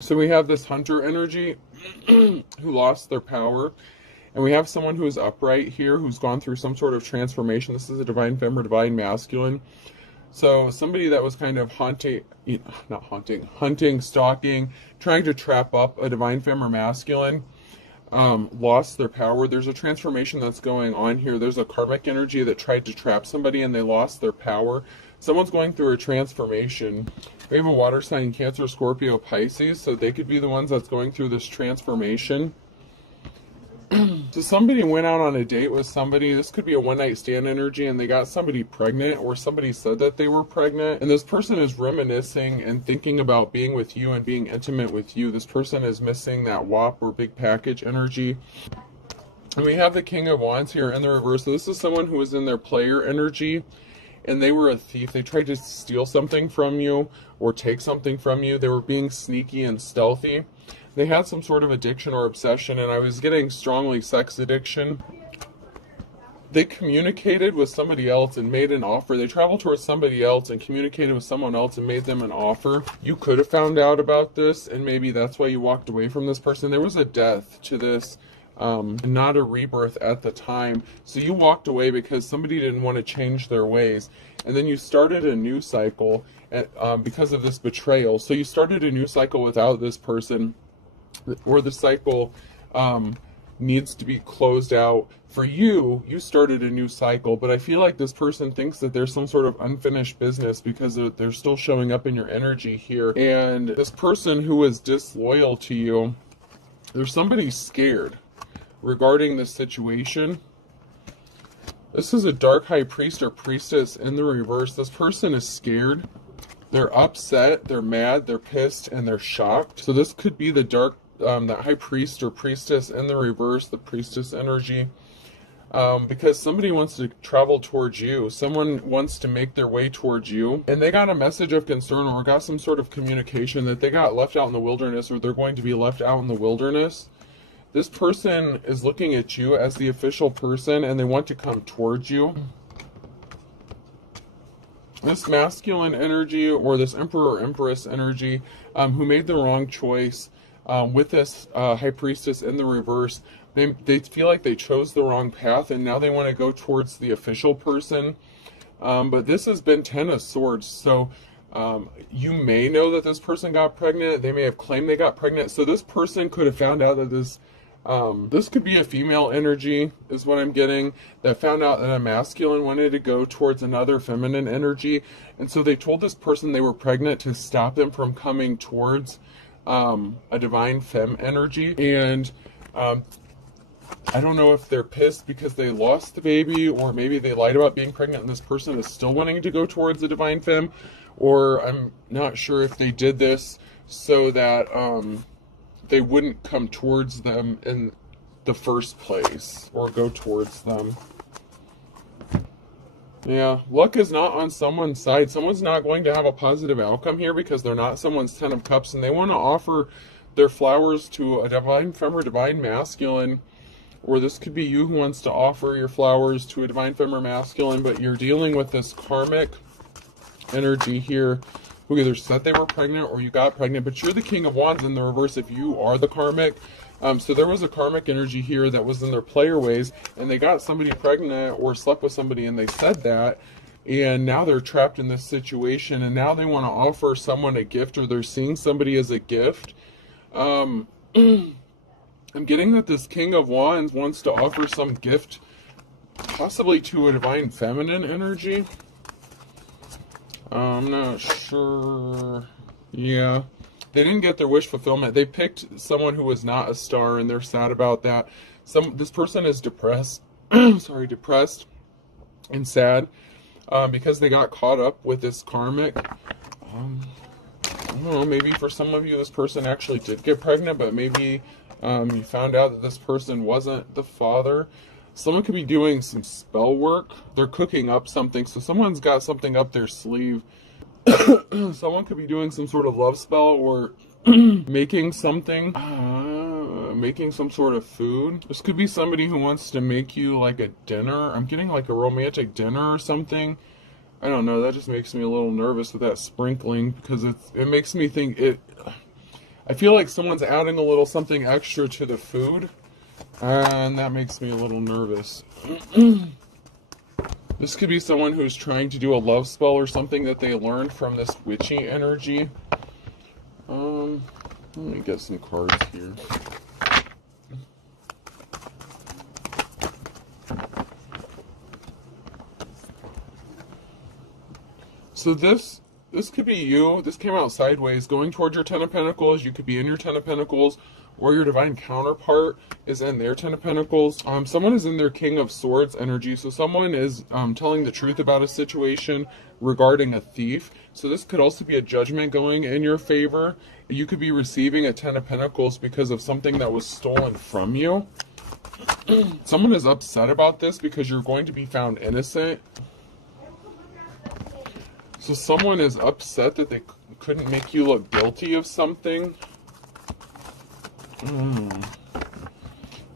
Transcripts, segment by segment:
So we have this hunter energy who lost their power. And we have someone who is upright here who's gone through some sort of transformation. This is a divine femme or divine masculine. So somebody that was kind of hunting, stalking, trying to trap up a divine femme or masculine, lost their power. There's a transformation that's going on here. There's a karmic energy that tried to trap somebody and they lost their power. Someone's going through a transformation. We have a water sign, Cancer, Scorpio, Pisces, so they could be the ones that's going through this transformation. So somebody went out on a date with somebody. This could be a one-night stand energy, and they got somebody pregnant, or somebody said that they were pregnant, and this person is reminiscing and thinking about being with you and being intimate with you. This person is missing that WAP or big package energy. And we have the King of Wands here in the reverse. So this is someone who was in their player energy, and they were a thief. They tried to steal something from you or take something from you. They were being sneaky and stealthy. They had some sort of addiction or obsession, and I was getting strongly sex addiction. They communicated with somebody else and made an offer. They traveled towards somebody else and communicated with someone else and made them an offer. You could have found out about this, and maybe that's why you walked away from this person. There was a death to this, not a rebirth at the time. So you walked away because somebody didn't want to change their ways. And then you started a new cycle because of this betrayal. So you started a new cycle without this person, or the cycle needs to be closed out. For you, you started a new cycle, but I feel like this person thinks that there's some sort of unfinished business because they're still showing up in your energy here. And this person who is disloyal to you, there's somebody scared regarding this situation. This is a dark high priest or priestess in the reverse. This person is scared. They're upset, they're mad, they're pissed, and they're shocked. So this could be the dark, that high priest or priestess in the reverse, the priestess energy. Because somebody wants to travel towards you. Someone wants to make their way towards you. And they got a message of concern or got some sort of communication that they got left out in the wilderness, or they're going to be left out in the wilderness. This person is looking at you as the official person, and they want to come towards you. This masculine energy, or this emperor or empress energy, who made the wrong choice with this high priestess in the reverse, they feel like they chose the wrong path, and now they want to go towards the official person. But this has been Ten of Swords, so you may know that this person got pregnant. They may have claimed they got pregnant. So this person could have found out that this could be a female energy, is what I'm getting, that found out that a masculine wanted to go towards another feminine energy. And so they told this person they were pregnant to stop them from coming towards a divine femme energy. And I don't know if they're pissed because they lost the baby, or maybe they lied about being pregnant and this person is still wanting to go towards the divine femme, or I'm not sure if they did this so that they wouldn't come towards them in the first place, or go towards them. Yeah, luck is not on someone's side. Someone's not going to have a positive outcome here because they're not someone's Ten of Cups, and they want to offer their flowers to a divine femme or divine masculine. Or this could be you who wants to offer your flowers to a divine femme or masculine, but you're dealing with this karmic energy here, who either said they were pregnant or you got pregnant, but you're the King of Wands in the reverse if you are the karmic. So there was a karmic energy here that was in their player ways, and they got somebody pregnant or slept with somebody and they said that, and now they're trapped in this situation, and now they want to offer someone a gift, or they're seeing somebody as a gift. I'm getting that this King of Wands wants to offer some gift, possibly to a divine feminine energy. I'm not sure. Yeah. They didn't get their wish fulfillment. They picked someone who was not a star, and they're sad about that. This person is depressed. Depressed and sad because they got caught up with this karmic. I don't know, maybe for some of you this person actually did get pregnant, but maybe you found out that this person wasn't the father. Someone could be doing some spell work. They're cooking up something, so someone's got something up their sleeve. Someone could be doing some sort of love spell, or making something, making some sort of food. This could be somebody who wants to make you like a dinner. I'm getting like a romantic dinner or something. I don't know, that just makes me a little nervous with that sprinkling, because it makes me think I feel like someone's adding a little something extra to the food, and that makes me a little nervous. This could be someone who's trying to do a love spell or something that they learned from this witchy energy. Let me get some cards here. So this could be you. This came out sideways, going towards your Ten of Pentacles. You could be in your Ten of Pentacles, or your divine counterpart is in their Ten of Pentacles. Someone is in their King of Swords energy. So someone is telling the truth about a situation regarding a thief. So this could also be a judgment going in your favor. You could be receiving a Ten of Pentacles because of something that was stolen from you. Someone is upset about this because you're going to be found innocent. So someone is upset that they couldn't make you look guilty of something.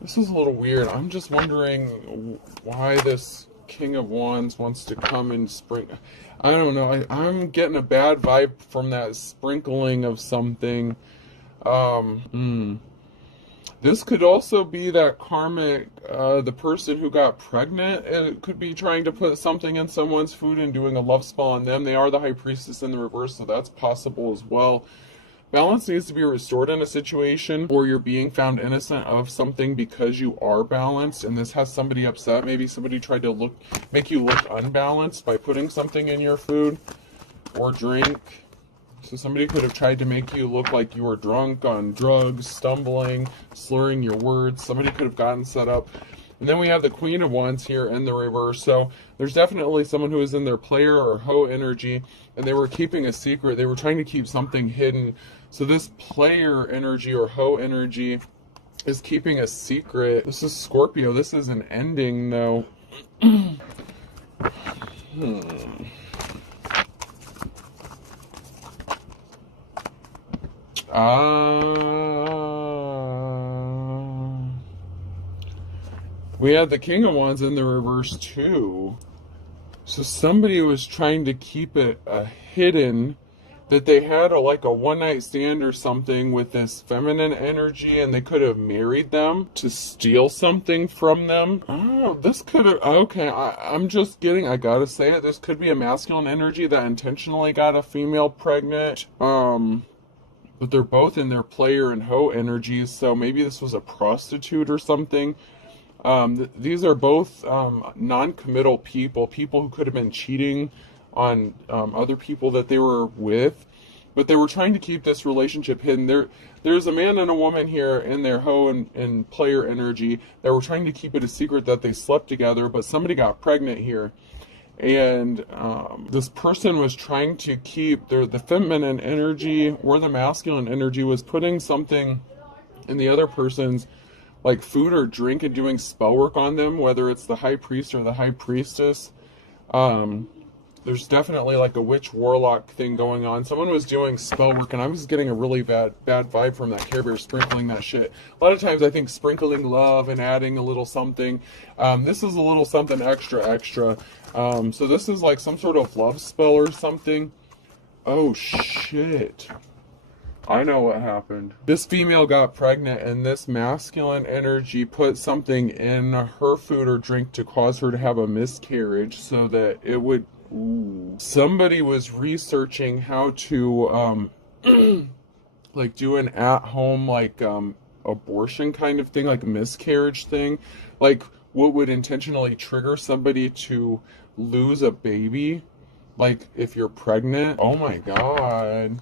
This is a little weird. I'm just wondering why this King of Wands wants to come and sprinkle. I don't know. I'm getting a bad vibe from that sprinkling of something. This could also be that karmic, the person who got pregnant. It could be trying to put something in someone's food and doing a love spell on them. They are the High Priestess in the reverse, so that's possible as well. Balance needs to be restored in a situation, or you're being found innocent of something because you are balanced, and this has somebody upset. Maybe somebody tried to make you look unbalanced by putting something in your food or drink. So somebody could have tried to make you look like you were drunk on drugs, stumbling, slurring your words. Somebody could have gotten set up. And then we have the Queen of Wands here in the reverse. So there's definitely someone who is in their player or hoe energy, and they were keeping a secret. They were trying to keep something hidden. So this player energy or hoe energy is keeping a secret. This is Scorpio. This is an ending, though. We had the King of Wands in the reverse too. So somebody was trying to keep it hidden that they had like a one-night stand or something with this feminine energy, and they could have married them to steal something from them. Oh, this could have, okay, I'm just getting, I gotta say it, this could be a masculine energy that intentionally got a female pregnant. But they're both in their player and hoe energies, so maybe this was a prostitute or something. These are both non-committal people who could have been cheating on other people that they were with, but they were trying to keep this relationship hidden. There's a man and a woman here in their hoe and player energy that were trying to keep it a secret that they slept together, but somebody got pregnant here. And this person was trying to keep the feminine energy or the masculine energy was putting something in the other person's like food or drink and doing spell work on them, whether it's the High Priest or the High Priestess. There's definitely like a witch warlock thing going on. Someone was doing spell work, and I was getting a really bad vibe from that Care Bear sprinkling that shit. A lot of times I think sprinkling love and adding a little something. This is a little something extra. So this is like some sort of love spell or something. Oh shit. I know what happened. This female got pregnant, and this masculine energy put something in her food or drink to cause her to have a miscarriage so that it would... Ooh. Somebody was researching how to like do an at-home like abortion kind of thing, like a miscarriage thing, like what would intentionally trigger somebody to lose a baby, like if you're pregnant. Oh my god.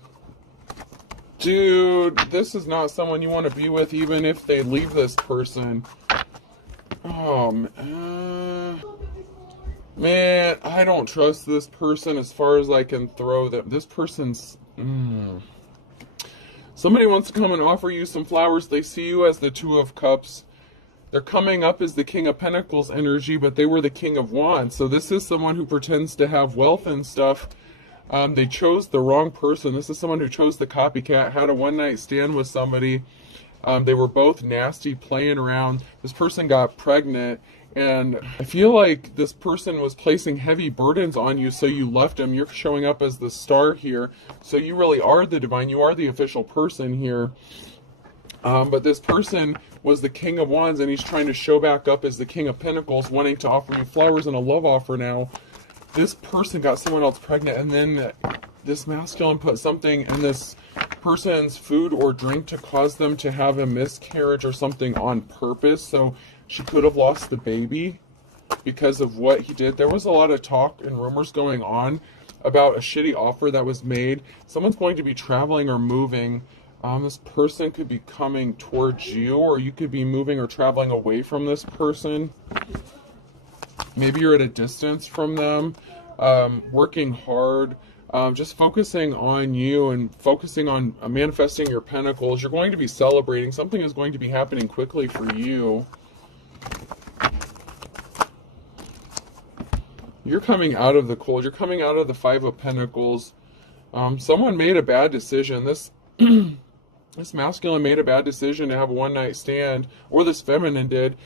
Dude, this is not someone you want to be with, even if they leave this person. Oh, man, I don't trust this person as far as I can throw them. This person's... Somebody wants to come and offer you some flowers. They see you as the Two of Cups. They're coming up as the King of Pentacles energy, but they were the King of Wands. So this is someone who pretends to have wealth and stuff. They chose the wrong person. This is someone who chose the copycat, had a one-night stand with somebody. They were both nasty, playing around. This person got pregnant, And I feel like this person was placing heavy burdens on you, so you left them. You're showing up as the star here. So you really are the divine. You are the official person here. But this person was the King of Wands, and he's trying to show back up as the King of Pentacles, wanting to offer you flowers and a love offer now. This person got someone else pregnant, and then this masculine put something in this person's food or drink to cause them to have a miscarriage or something on purpose. So she could have lost the baby because of what he did. There was a lot of talk and rumors going on about a shitty offer that was made. Someone's going to be traveling or moving. This person could be coming towards you, or you could be moving or traveling away from this person. Maybe you're at a distance from them, working hard, just focusing on you and focusing on manifesting your pentacles. You're going to be celebrating. Something is going to be happening quickly for you. You're coming out of the cold. You're coming out of the Five of Pentacles. Someone made a bad decision. This this masculine made a bad decision to have a one-night stand, or this feminine did.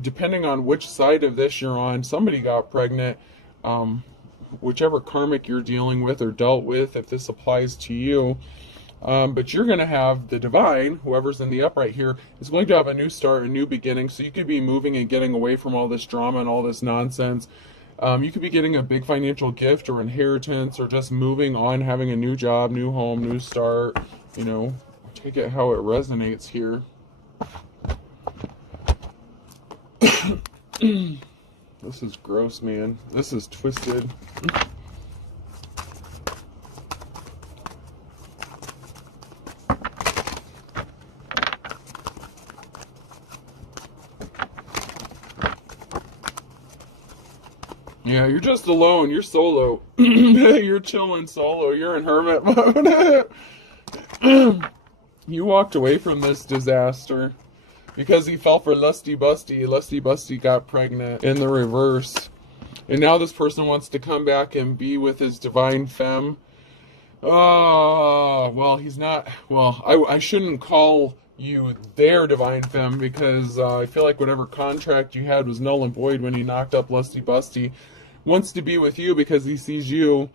Depending on which side of this you're on, somebody got pregnant. Whichever karmic you're dealing with or dealt with, if this applies to you. But you're going to have the divine, whoever's in the upright here, is going to have a new start, a new beginning. So you could be moving and getting away from all this drama and all this nonsense. You could be getting a big financial gift or inheritance, or just moving on, having a new job, new home, new start. You know, take it how it resonates here. This is gross, man. This is twisted. Yeah, you're just alone. You're solo. You're chilling solo. You're in hermit mode. You walked away from this disaster because he fell for lusty busty. Lusty busty got pregnant in the reverse. And now this person wants to come back and be with his divine femme. Oh, well, he's not. Well, I shouldn't call you their divine femme, because I feel like whatever contract you had was null and void when he knocked up lusty busty. Wants to be with you because he sees you.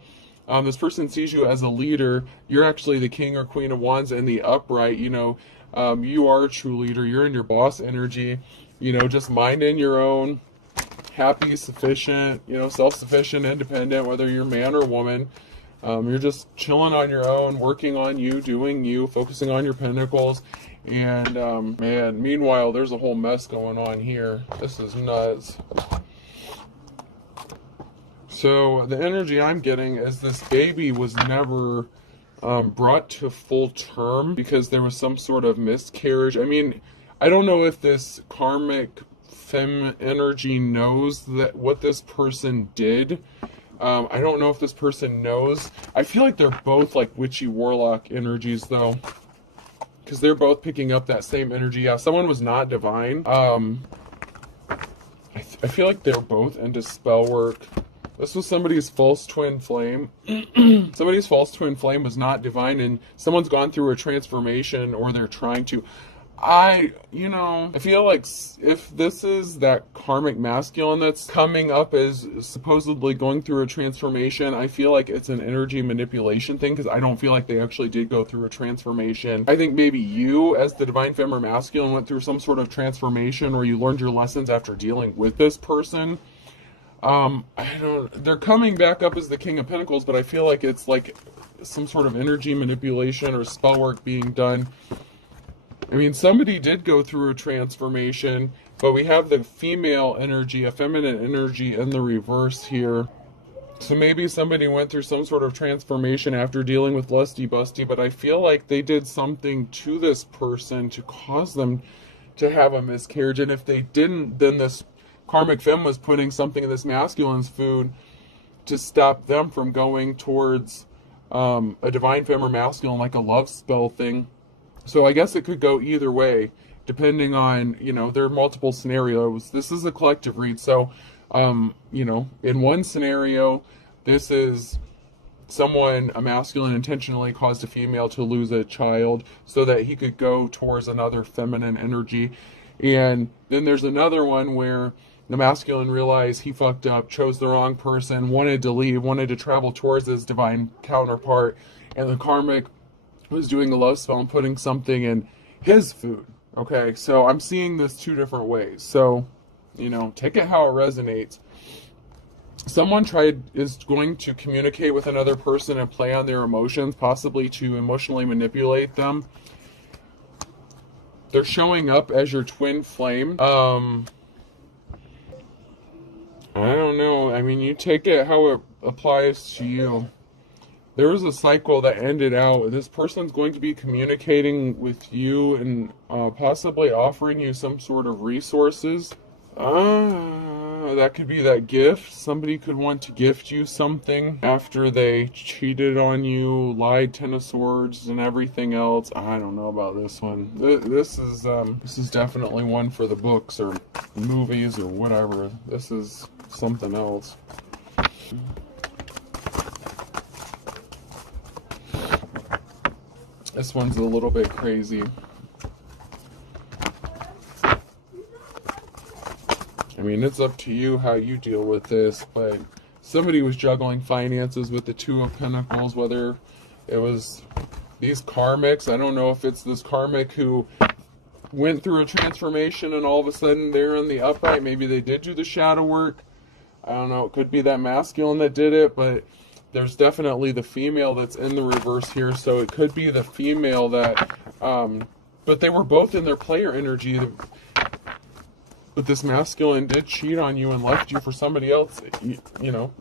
This person sees you as a leader. You're actually the King or Queen of Wands in the upright. You know, you are a true leader. You're in your boss energy. You know, just minding your own, happy, sufficient, you know, self-sufficient, independent, whether you're man or woman. You're just chilling on your own, working on you, doing you, focusing on your pentacles. And, man, meanwhile, there's a whole mess going on here. This is nuts. So the energy I'm getting is this baby was never brought to full term because there was some sort of miscarriage. I mean, I don't know if this karmic femme energy knows that what this person did. I don't know if this person knows. I feel like they're both like witchy warlock energies, though, because they're both picking up that same energy. Yeah, someone was not divine. I feel like they're both into spell work. This was somebody's false twin flame. Somebody's false twin flame was not divine, and someone's gone through a transformation, or they're trying to. I feel like if this is that karmic masculine that's coming up as supposedly going through a transformation, I feel like it's an energy manipulation thing, because I don't feel like they actually did go through a transformation. I think maybe you, as the divine femme or masculine, went through some sort of transformation, or you learned your lessons after dealing with this person. They're coming back up as the King of Pentacles, but I feel like it's like some sort of energy manipulation or spell work being done. I mean, somebody did go through a transformation, but we have the female energy, a feminine energy in the reverse here. So maybe somebody went through some sort of transformation after dealing with lusty busty, but I feel like they did something to this person to cause them to have a miscarriage. And if they didn't, then this karmic femme was putting something in this masculine's food to stop them from going towards a divine femme or masculine, like a love spell thing. So I guess it could go either way, depending on, there are multiple scenarios. This is a collective read. So, in one scenario, this is someone, a masculine, intentionally caused a female to lose a child so that he could go towards another feminine energy. And then there's another one where The masculine realized he fucked up, chose the wrong person, wanted to leave, wanted to travel towards his divine counterpart, and the karmic was doing a love spell and putting something in his food. Okay, so I'm seeing this two different ways. So, you know, take it how it resonates. Someone is going to communicate with another person and play on their emotions, possibly to emotionally manipulate them. They're showing up as your twin flame. I don't know. I mean, you take it how it applies to you. There was a cycle that ended out. This person's going to be communicating with you and possibly offering you some sort of resources. That could be that gift. Somebody could want to gift you something after they cheated on you, lied, 10 of swords, and everything else. I don't know about this one. This is definitely one for the books or movies or whatever. This is something else. This one's a little bit crazy. I mean, it's up to you how you deal with this, but somebody was juggling finances with the Two of Pentacles, whether it was these karmics. I don't know if it's this karmic who went through a transformation and all of a sudden they're in the upright. Maybe they did do the shadow work. I don't know. It could be that masculine that did it, but there's definitely the female that's in the reverse here. So it could be the female that, but they were both in their player energy. But this masculine did cheat on you and left you for somebody else, you know.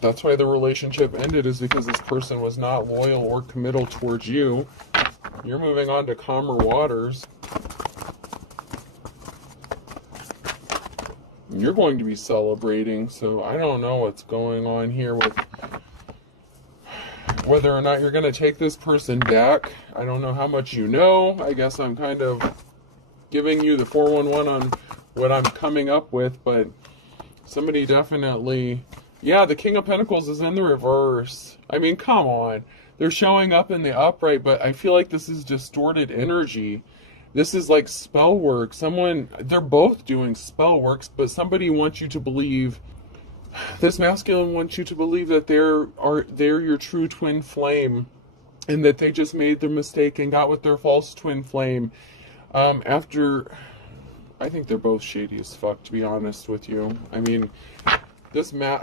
That's why the relationship ended, is because this person was not loyal or committal towards you. You're moving on to calmer waters. You're going to be celebrating, so I don't know what's going on here with whether or not you're going to take this person back. I don't know how much you know. I guess I'm kind of giving you the 411 on what I'm coming up with, but somebody definitely, yeah, the King of Pentacles is in the reverse. I mean, come on. They're showing up in the upright, but I feel like this is distorted energy. This is like spell work. They're both doing spell works, but somebody wants you to believe, this masculine wants you to believe that they're your true twin flame, and that they just made their mistake and got with their false twin flame. I think they're both shady as fuck, to be honest with you. I mean, I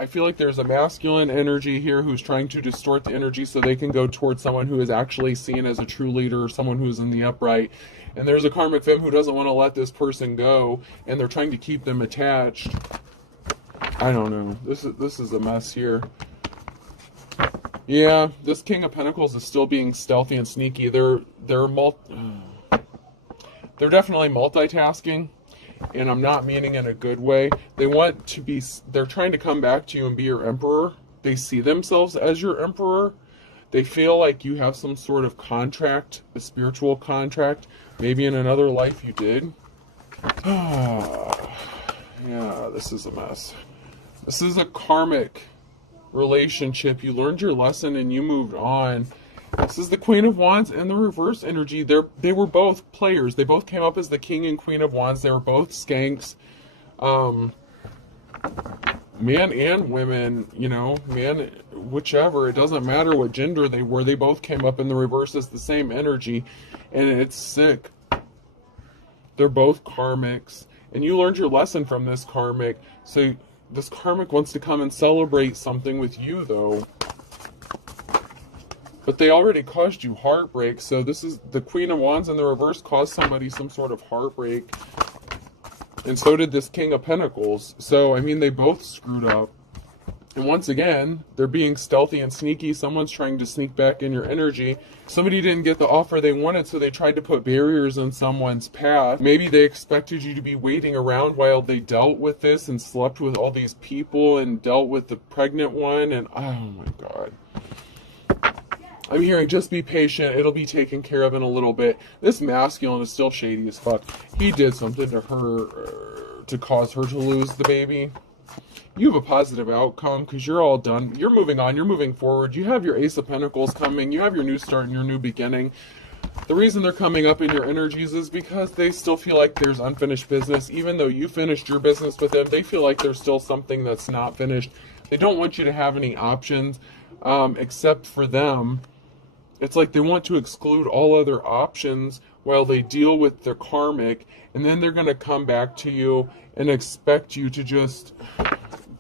feel like there's a masculine energy here who's trying to distort the energy so they can go towards someone who is actually seen as a true leader, or someone who's in the upright. And there's a karmic femme who doesn't want to let this person go, and they're trying to keep them attached. I don't know. This is a mess here. Yeah, this King of Pentacles is still being stealthy and sneaky. They're definitely multitasking, and I'm not meaning in a good way. They're trying to come back to you and be your emperor. They see themselves as your emperor. They feel like you have some sort of contract, a spiritual contract. Maybe in another life you did. Yeah, this is a mess. This is a karmic relationship. You learned your lesson and you moved on. This is the Queen of Wands and the reverse energy. They were both players. They both came up as the King and Queen of Wands. They were both skanks. Man and women, you know, man, whichever. It doesn't matter what gender they were. They both came up in the reverse as the same energy. And it's sick. They're both karmics. And you learned your lesson from this karmic. So this karmic wants to come and celebrate something with you, though. But they already caused you heartbreak. So this is the Queen of Wands in the reverse caused somebody some sort of heartbreak. And so did this King of Pentacles. So, I mean, they both screwed up. And once again, they're being stealthy and sneaky. Someone's trying to sneak back in your energy. Somebody didn't get the offer they wanted, so they tried to put barriers in someone's path. Maybe they expected you to be waiting around while they dealt with this and slept with all these people and dealt with the pregnant one. And, oh my God. I'm hearing just be patient. It'll be taken care of in a little bit. This masculine is still shady as fuck. He did something to her to cause her to lose the baby. You have a positive outcome because you're all done. You're moving on. You're moving forward. You have your Ace of Pentacles coming. You have your new start and your new beginning. The reason they're coming up in your energies is because they still feel like there's unfinished business. Even though you finished your business with them, they feel like there's still something that's not finished. They don't want you to have any options except for them. It's like they want to exclude all other options while they deal with their karmic, and then they're going to come back to you and expect you to just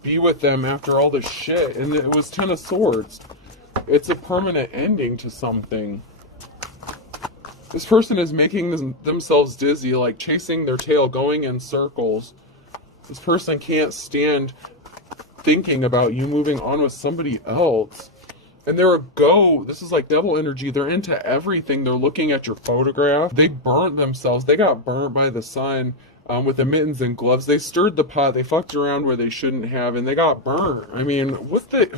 be with them after all this shit. And it was Ten of Swords. It's a permanent ending to something. This person is making themselves dizzy, like chasing their tail, going in circles. This person can't stand thinking about you moving on with somebody else. And they're a go. This is like devil energy. They're into everything. They're looking at your photograph. They burnt themselves. They got burnt by the sun with the mittens and gloves. They stirred the pot. They fucked around where they shouldn't have, and they got burnt. I mean, what the...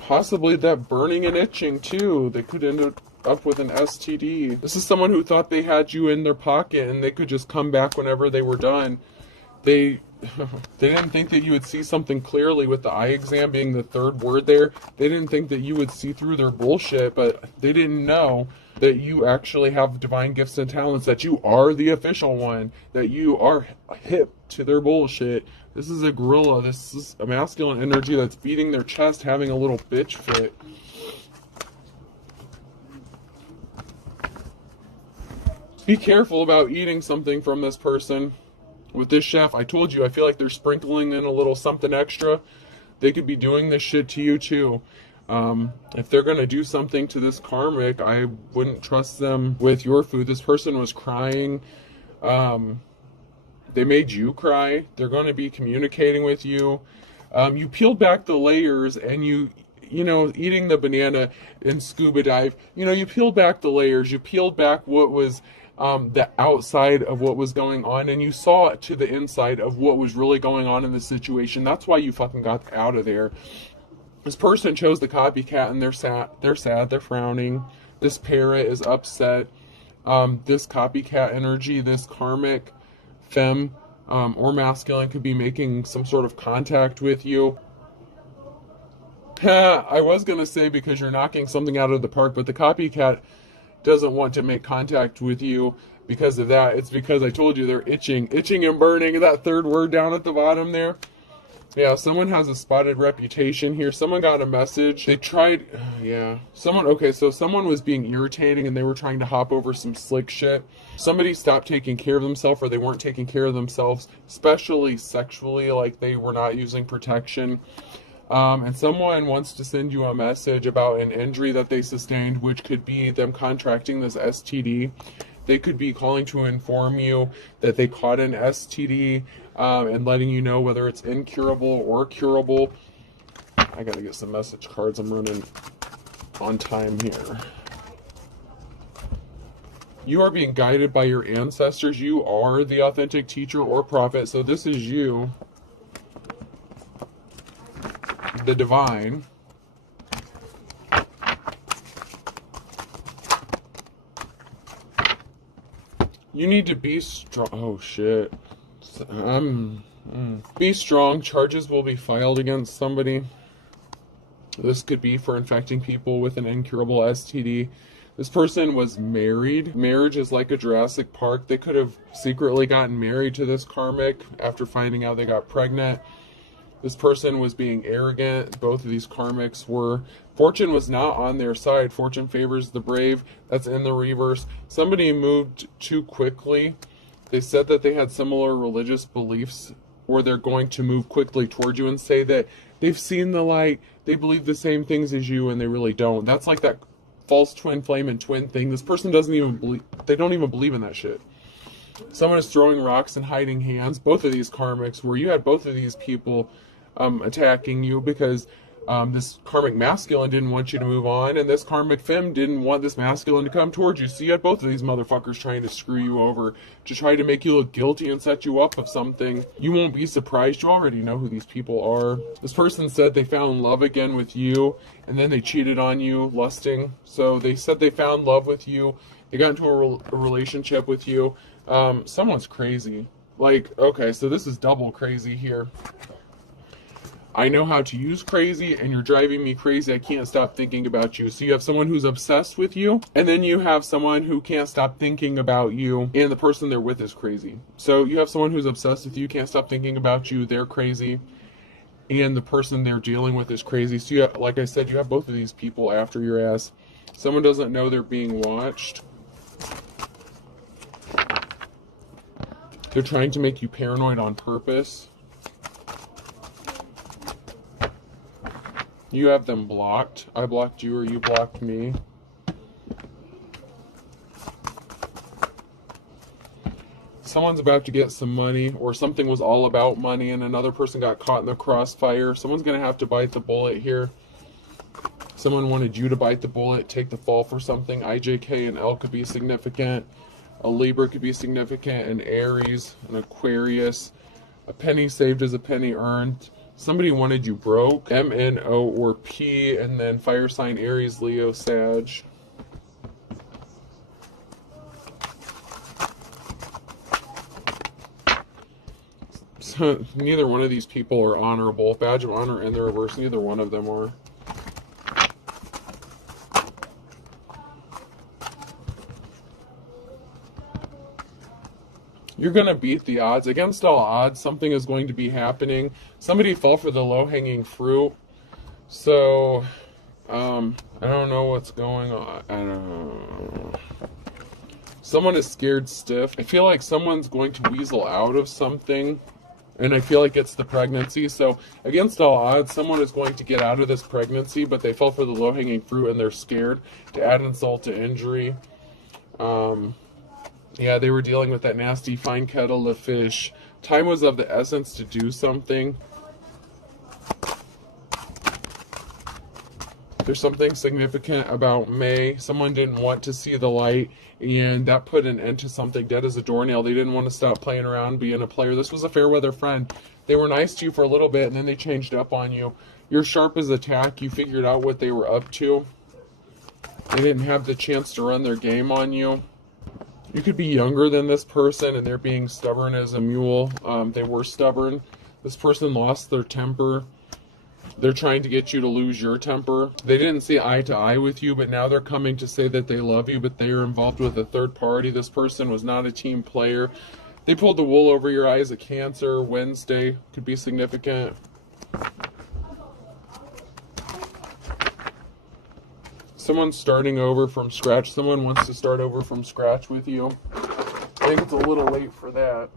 Possibly that burning and itching, too. They could end up with an STD. This is someone who thought they had you in their pocket and they could just come back whenever they were done. They didn't think that you would see something clearly with the eye exam being the third word there. They didn't think that you would see through their bullshit, but they didn't know that you actually have divine gifts and talents, that you are the official one, that you are hip to their bullshit. This is a gorilla. This is a masculine energy that's beating their chest, having a little bitch fit. Be careful about eating something from this person. With this chef, I told you, I feel like they're sprinkling in a little something extra. They could be doing this shit to you too. If they're going to do something to this karmic, I wouldn't trust them with your food. This person was crying. They made you cry. They're going to be communicating with you. You peeled back the layers and you know, eating the banana in scuba dive, you know, you peeled back the layers. You peeled back what was the outside of what was going on, and you saw to the inside of what was really going on in the situation. That's why you fucking got out of there. This person chose the copycat, and they're sad, they're frowning. This parrot is upset. This copycat energy, this karmic femme or masculine could be making some sort of contact with you. I was going to say because you're knocking something out of the park, but the copycat doesn't want to make contact with you because of that. It's because I told you they're itching and burning. That third word down at the bottom there. Yeah, someone has a spotted reputation here. Someone got a message. They tried, someone was being irritating and they were trying to hop over some slick shit. Somebody stopped taking care of themselves, or they weren't taking care of themselves, especially sexually, like they were not using protection. And someone wants to send you a message about an injury that they sustained, which could be them contracting this STD. They could be calling to inform you that they caught an STD and letting you know whether it's incurable or curable. I gotta get some message cards. I'm running on time here. You are being guided by your ancestors. You are the authentic teacher or prophet. So this is you, the divine. You need to be strong. Oh shit. Be strong. Charges will be filed against somebody. This could be for infecting people with an incurable STD. This person was married. Marriage is like a Jurassic Park. They could have secretly gotten married to this karmic after finding out they got pregnant. This person was being arrogant. Both of these karmics were. Fortune was not on their side. Fortune favors the brave. That's in the reverse. Somebody moved too quickly. They said that they had similar religious beliefs, or they're going to move quickly toward you and say that they've seen the light. They believe the same things as you, and they really don't. That's like that false twin flame and twin thing. This person doesn't even believe. They don't even believe in that shit. Someone is throwing rocks and hiding hands. Both of these karmics, where you had both of these people attacking you because this karmic masculine didn't want you to move on, and this karmic femme didn't want this masculine to come towards you. So you had both of these motherfuckers trying to screw you over, to try to make you look guilty and set you up of something. You won't be surprised. You already know who these people are. This person said they found love again with you, and then they cheated on you, lusting. So they said they found love with you. They got into a relationship with you. Someone's crazy. Like, okay, so this is double crazy here. I know how to use crazy, and you're driving me crazy. I can't stop thinking about you. So you have someone who's obsessed with you, and then you have someone who can't stop thinking about you, and the person they're with is crazy. So you have someone who's obsessed with you, can't stop thinking about you, they're crazy, and the person they're dealing with is crazy. So you have, like I said, you have both of these people after your ass. Someone doesn't know they're being watched. They're trying to make you paranoid on purpose. You have them blocked. I blocked you or you blocked me. Someone's about to get some money, or something was all about money and another person got caught in the crossfire. Someone's going to have to bite the bullet here. Someone wanted you to bite the bullet, take the fall for something. IJK and L could be significant. A Libra could be significant. An Aries, an Aquarius. A penny saved is a penny earned. Somebody wanted you broke. M, N, O, or P, and then fire sign Aries, Leo, Sag. So neither one of these people are honorable. Badge of honor in the reverse. Neither one of them are. You're going to beat the odds. Against all odds, something is going to be happening. Somebody fell for the low-hanging fruit. So, I don't know what's going on. I don't know. Someone is scared stiff. I feel like someone's going to weasel out of something. And I feel like it's the pregnancy. So, against all odds, someone is going to get out of this pregnancy, but they fell for the low-hanging fruit and they're scared. To add insult to injury. Yeah, they were dealing with that nasty fine kettle of fish. Time was of the essence to do something. There's something significant about May. Someone didn't want to see the light, and that put an end to something dead as a doornail. They didn't want to stop playing around, being a player. This was a fair weather friend. They were nice to you for a little bit, and then they changed up on you. You're sharp as a tack. You figured out what they were up to. They didn't have the chance to run their game on you. You could be younger than this person, and they're being stubborn as a mule. They were stubborn. This person lost their temper. They're trying to get you to lose your temper. They didn't see eye to eye with you, but now they're coming to say that they love you, but they are involved with a third party. This person was not a team player. They pulled the wool over your eyes. A Cancer. Wednesday could be significant. Someone's starting over from scratch. Someone wants to start over from scratch with you. I think it's a little late for that.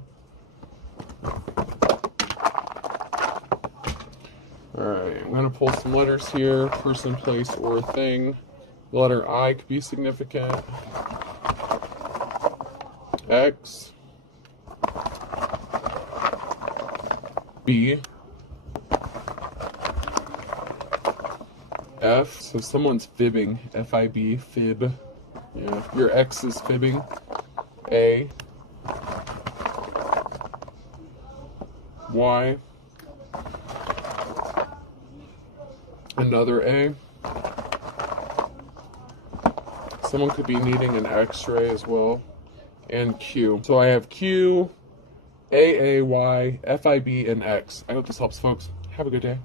Alright, I'm going to pull some letters here. Person, place, or thing. The letter I could be significant. X. B. F, so someone's fibbing. F-I-B, fib. Yeah, your ex is fibbing. A. Y. Another A. Someone could be needing an x-ray as well. And Q. So I have Q, A, Y, F-I-B, and X. I hope this helps, folks. Have a good day.